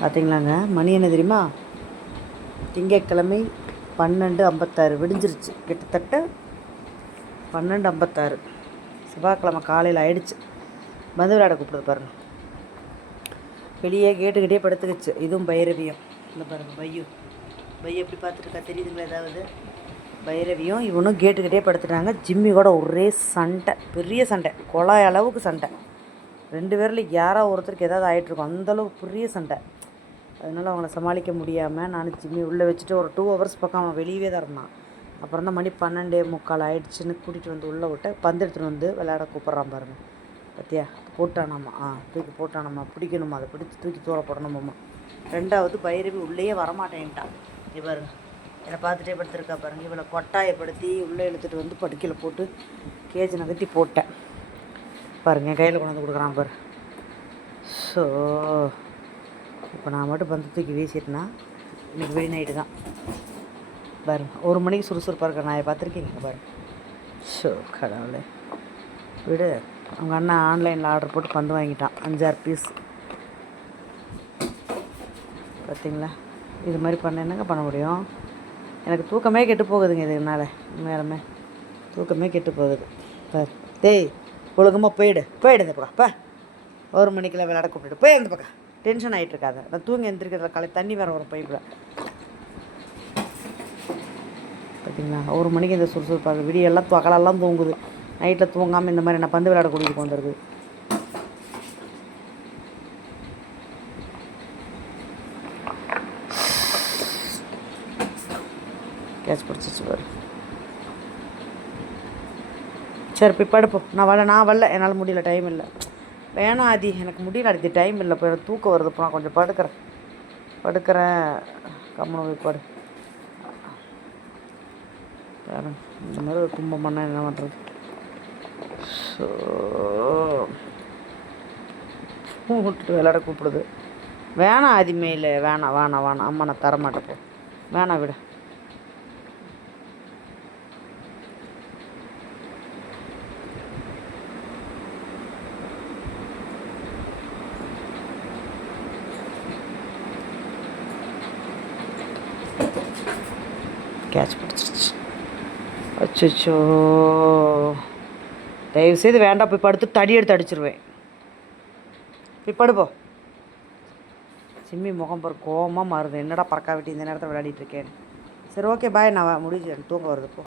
பார்த்தீங்களாங்க, மணி என்ன தெரியுமா? திங்கட்கிழமை 12:56 விடிஞ்சிருச்சு. கிட்டத்தட்ட 12:56. செவ்வாய்க்கிழமை காலையில் ஆயிடுச்சு. வந்து விளையாட கூப்பிடுது பாருங்கள். வெளியே கேட்டுக்கிட்டே படுத்துக்கிச்சு. இதுவும் பைரவியும். இந்த பாருங்கள், பையு எப்படி பார்த்துட்டுருக்கா தெரியுதுங்களா? ஏதாவது பைரவியும் இவனும் கேட்டுக்கிட்டே படுத்துட்டாங்க. ஜிம்மி கூட ஒரே சண்டை, பெரிய சண்டை, குழாய் அளவுக்கு சண்டை. 2 பேரில் யாரோ ஒருத்தருக்கு ஏதாவது ஆகிட்ருக்கும், அந்தளவுக்கு பெரிய சண்டை. அதனால் அவங்கள சமாளிக்க முடியாமல் நான் ஜிம்மி உள்ளே வச்சுட்டு ஒரு 2 ஹவர்ஸ் பக்கம் அவன் வெளியவே தான் இருந்தான். அப்புறம் தான் மணி 12:45 ஆகிடுச்சின்னு கூட்டிகிட்டு வந்து உள்ளே விட்டு பந்து எடுத்துகிட்டு வந்து விளையாட கூப்பிட்றான் பாருங்கள். பத்தியா, போட்டானாம்மா, தூக்கி போட்டானாம்மா, பிடிக்கணுமா, அதை பிடிச்சி தூக்கி தூர போடணுமாம்மா. 2வது பைரவி உள்ளேயே வரமாட்டேன்ட்டான். பாருங்க, என்னை பார்த்துட்டே படுத்துருக்கா பாருங்கள். இவளை கொட்டாயப்படுத்தி உள்ளே இழுத்துட்டு வந்து படுக்கையில் போட்டு கேஜ் நகர்த்தி போட்டேன் பாருங்கள். என் கையில் கொண்டு வந்து கொடுக்குறான் பாரு. ஸோ இப்போ நான் மட்டும் பந்து தூக்கி வீசிட்டேன்னா இன்றைக்கி வெடி நைட்டு தான் பாருங்க. 1 மணிக்கு சுறுசுறுப்பாக இருக்க நான் பார்த்துருக்கீங்க பாருங்க. ஸோ கடவுளே விடு. அவங்க அண்ணன் ஆன்லைனில் ஆர்டர் போட்டு பந்து வாங்கிட்டான் 5-6 பீஸ். பார்த்தீங்களா, இது மாதிரி பண்ண என்னங்க பண்ண முடியும்? எனக்கு தூக்கமே கெட்டு போகுதுங்க. இதுனால மேலுமே தூக்கமே கெட்டு போகுது பாரு. டேய், ஒழுக்கமாக போயிடு இந்த பக்கம். 1 மணிக்கெல்லாம் விளையாட கூப்பிட்டு போய் அந்த பக்கம். டென்ஷன் ஆகிட்டு இருக்காது. நான் தூங்கி எந்திரிக்கிறதுல காலை தண்ணி வேறு வரும் பைப்பில். பார்த்தீங்களா, 1 மணிக்கு இந்த சுறுசுறுப்பாக விடியெல்லாம் பகலெல்லாம் தூங்குது. நைட்டில் தூங்காமல் இந்த மாதிரி நான் பந்து விளையாட கூட்டிகிட்டு வந்துடுது. கேட்ச் பிடிச்சிச்சு பாரு. சரி போய் படுப்போம். நான் வரல, என்னால் முடியல, டைம் இல்லை. வேணாம் ஆதி, எனக்கு முடியல ஆதி, டைம் இல்லை. இப்போ எனக்கு தூக்கம் வருது. இப்போ நான் கொஞ்சம் படுக்கிறேன். கம்மனு போய் படு. இந்த மாதிரி ஒரு கும்பம் பண்ணால் என்ன பண்ணுறது? ஸோ விட்டுட்டு விளையாட கூப்பிடுது. வேணாம் ஆதி, மேலே வேணாம். அம்மா நான் தரமாட்டேன், போ. வேணாம் விட. கேட்ச் பிடிச்சிருச்சு. அச்சோ, தயவுசெய்து வேண்டாம். போய் படுத்து தடி எடுத்து அடிச்சிருவேன். போய் படுப்போ. சிம்மி முகம் பாரு கோவமாக மாறுது. என்னடா பறக்கா விட்டு இந்த நேரத்தில் விளையாடிட்டு இருக்கேன். சரி ஓகே பாய், நான் முடிஞ்சு தூங்க வருது போ.